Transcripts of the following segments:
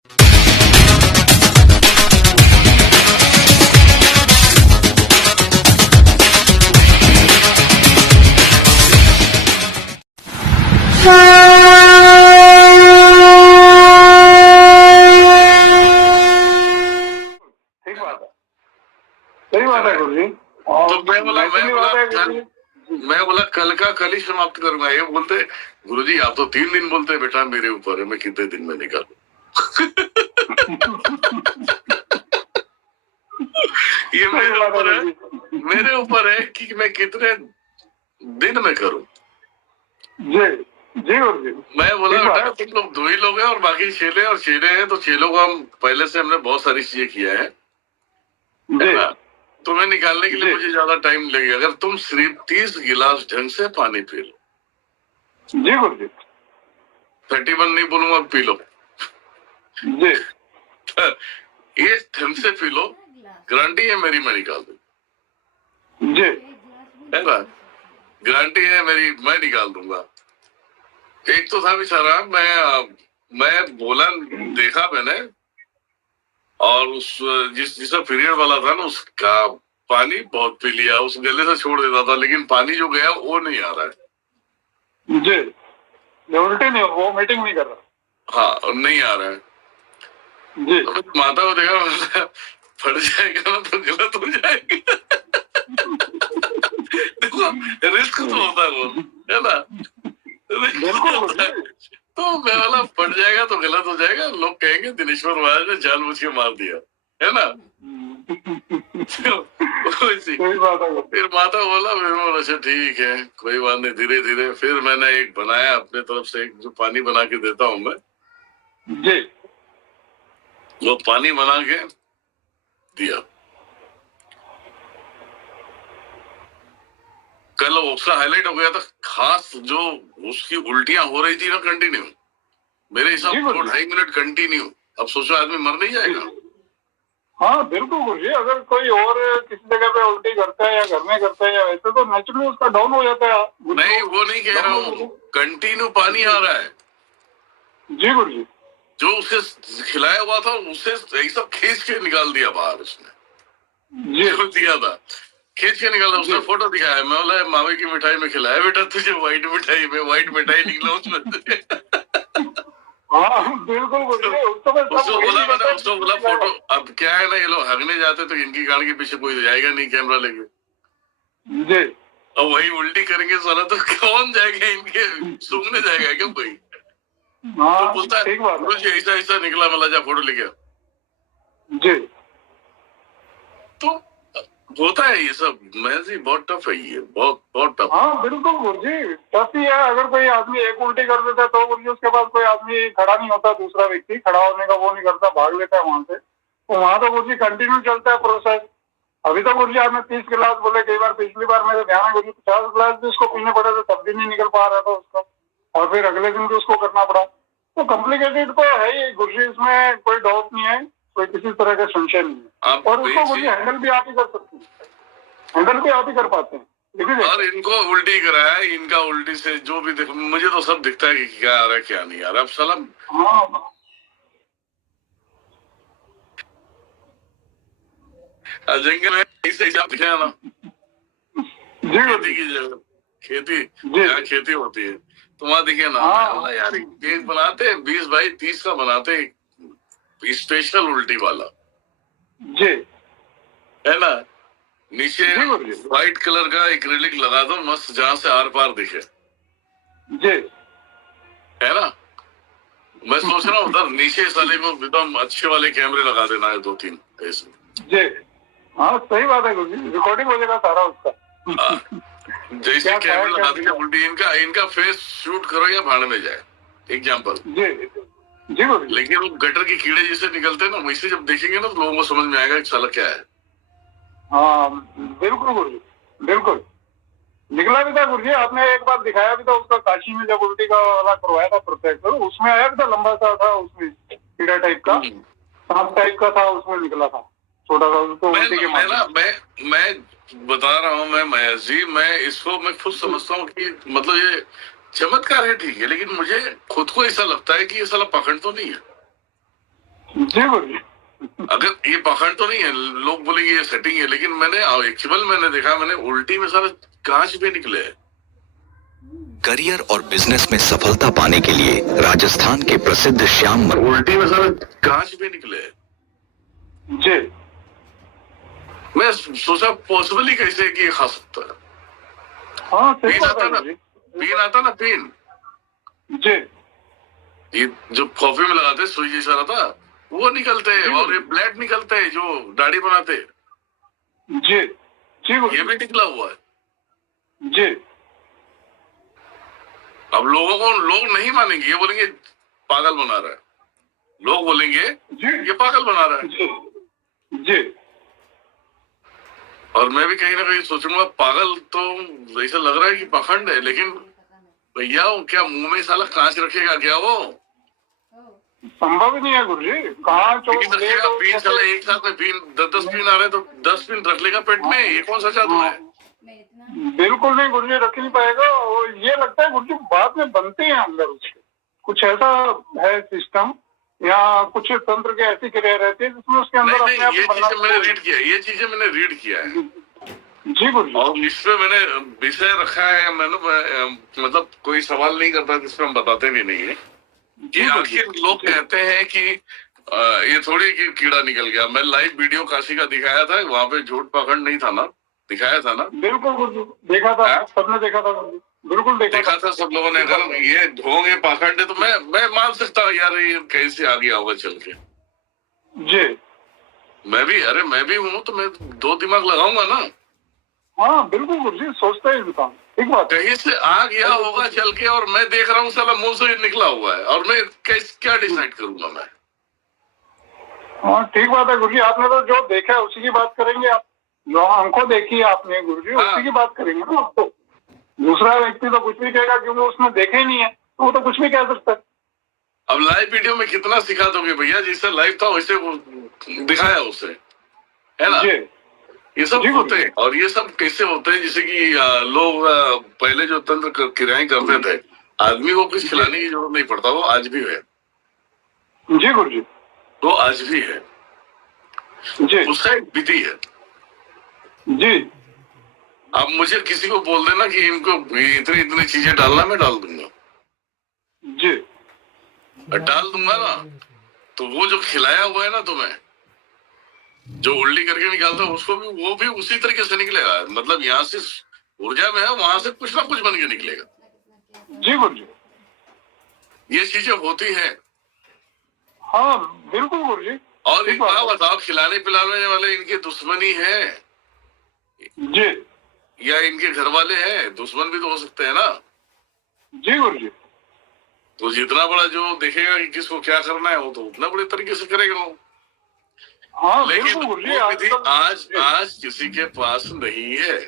ठीक बात है, सही बात है गुरु जी। तो मैं बोला कल का कल ही समाप्त करूंगा। ये बोलते गुरुजी आप तो 3 दिन बोलते हैं, बेटा मेरे ऊपर है, मैं कितने दिन में निकालू। ये मेरे ऊपर है कि मैं कितने दिन में करूं। जी जी गुरु जी। मैं बोला बेटा तुम लोग 2 ही लोग हैं और बाकी चेले और चेले हैं, तो चेलों को हम पहले से हमने बहुत सारी चीजें किया है ना। तुम्हें निकालने के लिए मुझे ज्यादा टाइम लगेगा। अगर तुम सिर्फ 30 गिलास ढंग से पानी पी लो। जी गुरु जी। 31 नहीं बोलूंगा, पी लो जी। ये ढंग से पी लो, गारंटी है मेरी, मैं निकाल दूं। जी है ना, गारंटी है मेरी, मैं निकाल दूंगा। एक तो था बेचारा, मैं बोला देखा मैंने, और उस जिसका पीरियड वाला था ना उसका पानी बहुत पी लिया, उस गले से छोड़ देता था, लेकिन पानी जो गया वो नहीं आ रहा है। जी उल्टे नहीं, वो मीटिंग नहीं कर रहा। हाँ नहीं आ रहा है जी। तो माता को देखा, फट जाएगा ना तो गलत हो जाएगा। देखो रिस्क तो होता है वो, है ना, रिस्क होता है। तो मैं वाला फट जाएगा तो गलत हो जाएगा, लोग कहेंगे दिनेश्वर महाराज ने जानबूझ के मार दिया, है ना। फिर माता बोला, अच्छा ठीक है कोई बात नहीं, धीरे धीरे। फिर मैंने एक बनाया अपने तरफ से, एक जो पानी बना के देता हूँ मैं जी, वो पानी बना के दिया। कल उसका हाईलाइट हो गया था खास, जो उसकी उल्टियां हो रही थी ना कंटिन्यू, मेरे हिसाब से 2-2.5 मिनट कंटिन्यू। अब सोचो आदमी मर नहीं जाएगा। हाँ बिल्कुल गुरु जी, अगर कोई और किसी जगह पे उल्टी करता है या घर में करता है या वैसे, तो नेचुरली उसका डाउन हो जाता है। नहीं वो नहीं कह रहा हूँ, कंटिन्यू पानी आ रहा है। जी गुरु जी। जो उसे खिलाया हुआ था उसे ऐसा खींच के निकाल दिया बाहर, उसने जो दिया था खींच के निकाला। उसने फोटो दिखाया, मैं बोला मावे की मिठाई में खिलाया बेटा तुझे, व्हाइट मिठाई में, व्हाइट मिठाई निकला उसमें। हाँ बिल्कुल उसको बोला मैंने, उसको बोला फोटो। अब क्या है ना, ये लोग हगने जाते तो इनकी गाड़ के पीछे कोई जाएगा नहीं कैमरा लेके जी, और वही उल्टी करेंगे साला, तो कौन जाएगा इनके, सूंघने जाएगा क्या कोई। तो बोलता है ऐसा ऐसा निकला, मला जा फोटो लेके जी। तो होता है ये सब। मैं जी बहुत टफ है ये, बहुत बहुत टफ। हाँ बिल्कुल गुरुजी, टफ ही है। अगर कोई आदमी एक उल्टी कर देता है तो गुरुजी उसके पास कोई आदमी खड़ा नहीं होता, दूसरा व्यक्ति खड़ा होने का वो नहीं करता, भाग लेता है वहां से। तो वहां तो गुरुजी कंटिन्यू चलता है प्रोसेस। अभी तो गुरुजी आपने 30 गिलास बोले, कई बार पिछली बार मेरे ध्यान है गुरुजी 50 गिलास भी उसको पीने पड़े थे, तब भी नहीं निकल पा रहा था उसका, और फिर अगले दिन भी उसको करना पड़ा। तो कॉम्प्लिकेटेड तो है ही गुरुजी, इसमें कोई डाउट नहीं है, कोई किसी तरह का संशय नहीं है। और उसको गुरुजी हैंडल भी आप ही कर सकते हैं, हैंडल भी आप ही कर पाते हैं। और इनको उल्टी कराया, इनका उल्टी से जो भी देखो, मुझे तो सब दिखता है कि क्या आ रहा है क्या नहीं आ रहा। अब सलाम जंगल में ऐसे हिसाब दिखाया ना, खेती की जगह, खेती जहाँ खेती होती है तो वहां दिखे ना, यार एक बनाते 20 बाई 30 का बनाते, स्पेशल उल्टी वाला जी, है ना। नीचे व्हाइट कलर का एक्रिलिक लगा दो मस्त, जहां से आर पार दिखे जी, है ना। मैं सोच रहा हूँ उधर नीचे साले को एकदम अच्छे वाले कैमरे लगा देना है, 2-3 ऐसे। जी हाँ सही बात है गुरुजी, रिकॉर्डिंग हो जाएगा सारा उसका। जैसे कैमरे लगा देंगे उल्टी, इनका फेस शूट करो या भाड़ में जाए, एग्जाम्पल। जी जी गुरुजी। लेकिन वो गटर के कीड़े जैसे निकलते हैं ना, वैसे जब देखेंगे ना तो लोगों को समझ में आएगा कि साला क्या है। हाँ बिल्कुल गुरुजी, बिल्कुल निकला भी था गुरुजी। आपने एक बार दिखाया भी था उसका, काशी में जब उल्टी का वाला करवाया था प्रोटेक्ट, उसमें आया भी था, लंबा सा था, उसमें कीड़ा टाइप का, सांप टाइप का था, उसमें निकला था छोटा सा। उसको मैं बता रहा हूँ, मैं महेश जी, मैं इसको मैं खुद समझता हूँ कि मतलब ये चमत्कार है ठीक है, लेकिन मुझे खुद को ऐसा लगता है कि ये साला पाखंड तो नहीं है। जी गुरु जी। अगर ये पाखंड तो नहीं है, लोग बोलेंगे ये सेटिंग है, लेकिन मैंने एक्चुअल मैंने देखा, मैंने उल्टी में सारे कांच भी निकले। करियर और बिजनेस में सफलता पाने के लिए राजस्थान के प्रसिद्ध श्याम उल्टी में सारे कांच भी निकले। जी। मैं सोचा पॉसिबल ही कैसे कि ये खा सकता है। हाँ सही पीन बात आता है ना, गुरु जी। पीन आता ना, पीन जी ये जो कॉफी में लगाते सुई जैसा रहता, वो निकलते हैं। जी। और ये ब्लेड निकलते हैं जो दाढ़ी बनाते हैं, जी जी गुरु ये जी। भी निकला हुआ है। जी अब लोगों को, लोग नहीं मानेंगे, ये बोलेंगे पागल बना रहा है। लोग बोलेंगे जी ये पागल बना रहा है। जी जी। और मैं भी कहीं ना कहीं सोचूंगा पागल तो ऐसा लग रहा है कि पाखंड है, लेकिन भैया वो क्या मुंह में साला कांच रखेगा क्या? वो संभव ही नहीं है गुरु जी। कहाँ पीन रखेगा, पीन साला एक साथ में पीन 10 पीन आ रहे तो 10 पीन रख लेगा पेट में। ये कौन सा जादू है? बिल्कुल नहीं गुरु जी, रख नहीं पाएगा। और ये लगता है गुरु जी बाद में बनते हैं अंदर उसके, कुछ ऐसा है सिस्टम या कुछ तंत्र की ऐसी क्रिया रहती है जिसमें उसके अंदर नहीं अपने आप ये बनना चीजें मैंने रीड किया है, ये चीजें मैंने रीड किया है। जी गुरु जी। और इसमें मैंने विषय रखा है, मैंने मतलब कोई सवाल नहीं करता जिसमें हम बताते भी नहीं है कि आखिर लोग कहते हैं कि ये थोड़ी कि कीड़ा निकल गया। मैं लाइव वीडियो काशी का दिखाया था, वहां पे झूठ पाखंड नहीं था ना, दिखाया था ना। बिल्कुल गुरु जी, देखा था, हाँ? सबने देखा था गुरु जी, बिल्कुल देखा था सब लोगों ने। अगर ये ढोंग है पाखंड है तो मैं मान सकता हूँ यार ये कैसे आ गया होगा चल के। जी। मैं भी हूँ तो मैं दो दिमाग लगाऊंगा ना। हाँ बिल्कुल गुरु जी, सोचता है इंसान। ठीक बात है। कहीं से आ गया होगा चल के और मैं देख रहा हूँ साला मुंह से निकला हुआ है, और मैं क्या डिसाइड करूंगा मैं? हाँ ठीक बात है गुरु जी, आपने तो जो देखा है उसी की बात करेंगे आप। जो हमको देखी है आपने गुरु जी, हाँ। उसी की बात करेंगे ना। आपको दूसरा व्यक्ति तो कुछ भी कहेगा क्योंकि उसने देखा ही नहीं है, तो वो तो कुछ भी कह सकता है। अब लाइव वीडियो में कितना सिखा दोगे भैया? जैसे लाइव था वैसे वो दिखाया उसे, है ना? जी ये सब जी होते हैं। और ये सब कैसे होते हैं? जैसे कि लोग पहले जो तंत्र क्रियाएं करते थे, आदमी को कुछ खिलाने की जरूरत नहीं पड़ता, वो आज भी है। जी गुरु जी। वो आज भी है, जी उसका एक विधि है। जी अब मुझे किसी को बोल देना कि इनको इतनी इतनी चीजें डालना, मैं डाल दूंगा। जी डाल दूंगा ना, तो वो जो खिलाया हुआ है ना तुम्हें, जो उल्टी करके निकालता है उसको भी, वो भी उसी तरीके से निकलेगा। मतलब यहाँ से ऊर्जा में है, वहां से कुछ ना कुछ बन के निकलेगा। जी गुरु जी। ये चीजें होती है। हाँ बिल्कुल गुरु जी। और ठीक बात इतना है। बताओ, खिलाने पिलाने वाले इनके दुश्मनी है जी या इनके घर वाले हैं? दुश्मन भी तो हो सकते हैं ना। जी गुरु जी। तो जितना बड़ा जो देखेगा कि किसको क्या करना है, वो तो उतना बड़े तरीके से करेगा वो। हाँ लेकिन बिल्कुल गुरु जी। वो विधि आज जी। आज किसी के पास नहीं है।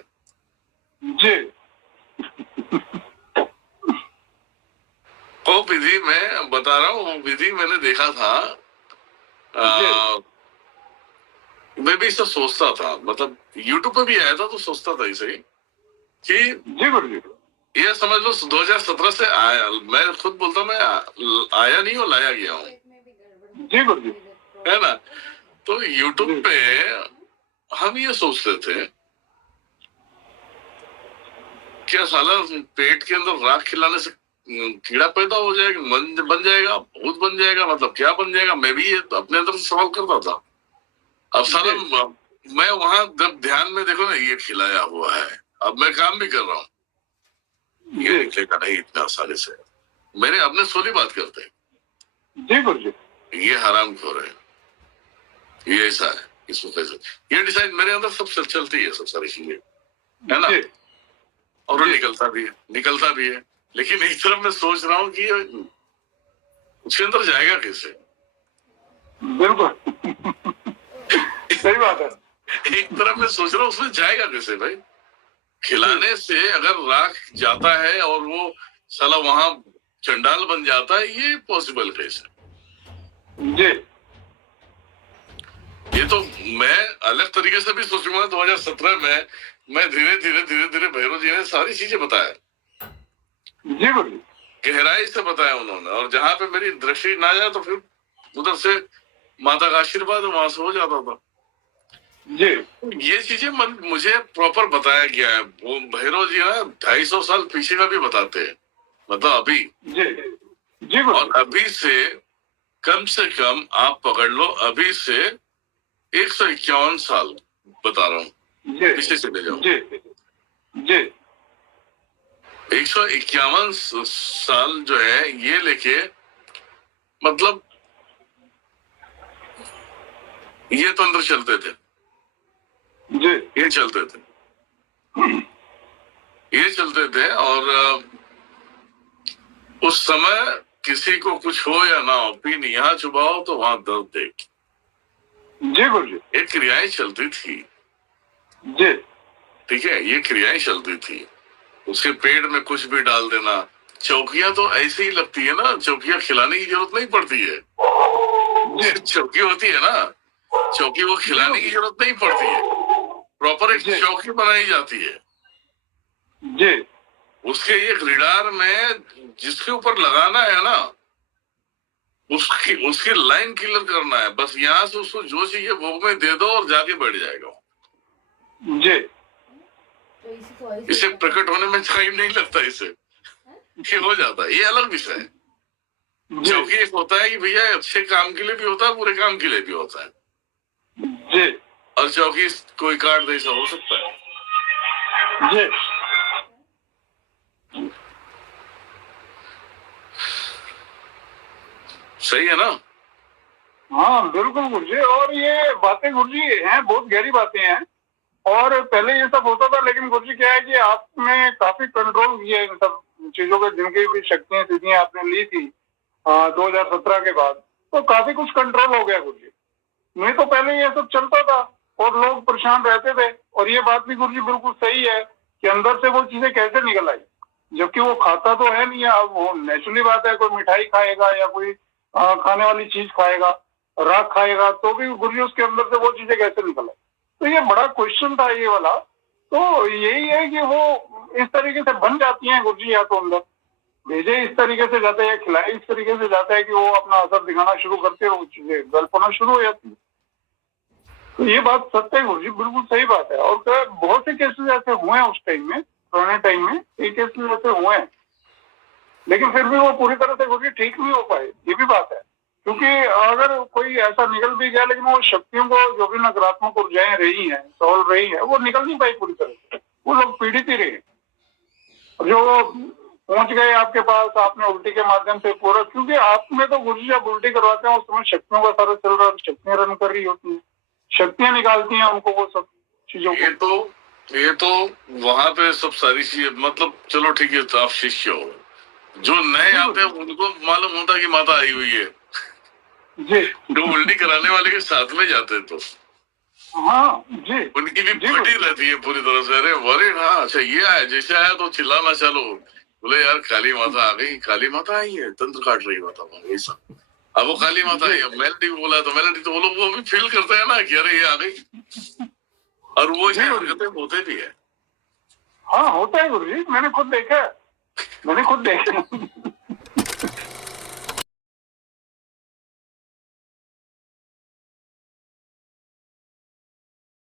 जी वो विधि मैं बता रहा हूँ, वो विधि मैंने देखा था। मैं भी इसे सोचता था, मतलब यूट्यूब पे भी आया था तो सोचता था इसे कि जी गुरु जी। ये समझ लो 2017 से आया। मैं खुद बोलता मैं आया नहीं हूँ, लाया गया हूँ, जी गुरु जी। है ना? तो यूट्यूब पे हम ये सोचते थे क्या साला पेट के अंदर राख खिलाने से कीड़ा पैदा हो जाएगा, बन जाएगा, भूत बन जाएगा, मतलब क्या बन जाएगा? मैं भी ये अपने अंदर से सवाल करता था। अब साला मैं वहां जब ध्यान में देखो ना, ये खिलाया हुआ है, अब मैं काम भी कर रहा हूँ, ये निकलेगा नहीं इतना आसानी से। मेरे अपने सोली बात करते हैं, जी गुरु जी। ये हराम खोर है, ये ऐसा है, इसको कैसे, ये डिसाइड मेरे अंदर सब चलती है, सब सारी चीजें, है ना? जी और वो निकलता भी है। लेकिन एक तरफ मैं सोच रहा हूँ कि उसके अंदर जाएगा कैसे? बिल्कुल सही बात है। एक तरफ मैं सोच रहा हूँ उसमें जाएगा कैसे भाई? खिलाने से अगर राख जाता है और वो साला वहां चंडाल बन जाता है, ये पॉसिबल कैसे? जी ये तो मैं अलग तरीके से भी सोचूंगा। 2017 में मैं धीरे धीरे भैरव जी ने सारी चीजें बताया, जी गुरु जी। गहराई से बताया उन्होंने। और जहां पे मेरी दृष्टि ना जाए तो फिर उधर से माता का आशीर्वाद वहां से हो जाता था। जी ये चीजें मुझे प्रॉपर बताया गया है। वो भैरव जी ना 250 साल पीछे का भी बताते हैं, मतलब अभी। जी जी गुरु और अभी से कम से आप पकड़ लो, अभी से 151 साल बता रहा हूँ, जी पीछे चले जाओ। जी जी 151 साल जो है ये लेके, मतलब ये तंत्र चलते थे, जी ये चलते थे, ये चलते थे। और उस समय किसी को कुछ हो या ना हो, पीन यहाँ चुबाओ तो वहां दर्द देख, जी गुरु जी ये क्रियाएं चलती थी। जी ठीक है, ये क्रियाएं चलती थी। उसके पेट में कुछ भी डाल देना। चौकियां तो ऐसे ही लगती है ना, चौकियां खिलाने की जरूरत नहीं पड़ती है। जी चौकी होती है ना, चौकी वो खिलाने की जरूरत नहीं पड़ती है, प्रॉपर एक जी। चौकी बनाई जाती है। जी उसके एक रिडार में जिसके ऊपर लगाना है ना, उसकी उसकी लाइन क्लियर करना है, बस यहाँ से उसको जो चाहिए वो में दे दो और जाके बैठ जाएगा। जी इसे प्रकट होने में टाइम नहीं लगता, इसे ये हो जाता है। ये अलग विषय है। जी चौकी एक होता है कि भैया अच्छे काम के लिए भी होता है, बुरे काम के लिए भी होता है। जी और चौकी कोई कार्ड ऐसा हो सकता है। जी सही है ना? हाँ बिल्कुल गुरु जी। और ये बातें गुरु जी हैं, बहुत गहरी बातें हैं। और पहले ये सब होता था, लेकिन गुरु जी क्या है कि आपने काफी कंट्रोल किया इन सब चीजों के, जिनकी भी शक्तियां सिद्धियां आपने ली थी 2017 के बाद, तो काफी कुछ कंट्रोल हो गया गुरु जी। नहीं तो पहले ये सब चलता था और लोग परेशान रहते थे। और ये बात भी गुरु जी बिल्कुल सही है कि अंदर से वो चीजें कैसे निकल आई, जबकि वो खाता तो है नहीं। अब वो नेचुरली बात है, कोई मिठाई खाएगा या कोई खाने वाली चीज खाएगा, राख खाएगा, तो भी गुरु जी उसके अंदर से वो चीजें कैसे निकल आई। तो ये बड़ा क्वेश्चन था ये वाला। तो यही है कि वो इस तरीके से बन जाती हैं गुरु जी, या तो अंदर भेजे इस तरीके से जाते हैं, खिलाए इस तरीके से जाता है कि वो अपना असर दिखाना शुरू करते हैं, वो चीजें गल्प होना शुरू हो जाती है। तो ये बात सत्य है गुरु जी, बिल्कुल सही बात है। और बहुत से केसेस ऐसे हुए हैं उस टाइम में, पुराने टाइम में ये केसेस ऐसे हुए हैं, लेकिन फिर भी वो पूरी तरह से गुरु जी ठीक नहीं हो पाए। ये भी बात है, क्योंकि अगर कोई ऐसा निकल भी गया, लेकिन वो शक्तियों को जो भी नकारात्मक ऊर्जाएं रही हैं, सॉल्व रही है, वो निकल नहीं पाई पूरी तरह से। वो लोग पीड़ित ही रहे। जो पहुंच गए आपके पास, आपने उल्टी के माध्यम से पूरा, क्योंकि आप में तो गुरु जी जब उल्टी करवाते हैं उस समय शक्तियों का सारा चल रहा है, शक्तियां रन कर रही होती है, शक्तियां निकालती हैं उनको वो सब चीजों को। ये तो वहां पे सब सारी चीजें, मतलब चलो ठीक है, तो आप शिष्य हो, जो नए आते हैं उनको मालूम होता है कि माता आई हुई है जी। जो उल्टी कराने वाले के साथ में जाते हैं, तो हाँ जी, उनकी भी फटी रहती है पूरी तरह से। अरे हाँ, अच्छा ये आया, जैसे आया तो चिल्लाना चालू, बोले यार काली माता आ गई, काली माता आई है, तंत्र काट रही माता, ऐसा। अब वो काली माता आई, मेलेडी बोला तो मेलेडी, तो वो लोग वो भी फील करते हैं ना कि अरे ये आ गई, और वो ऐसे हरकतें होते भी है। हाँ होता है गुरु जी, मैंने खुद देखा है, मैंने खुद देखा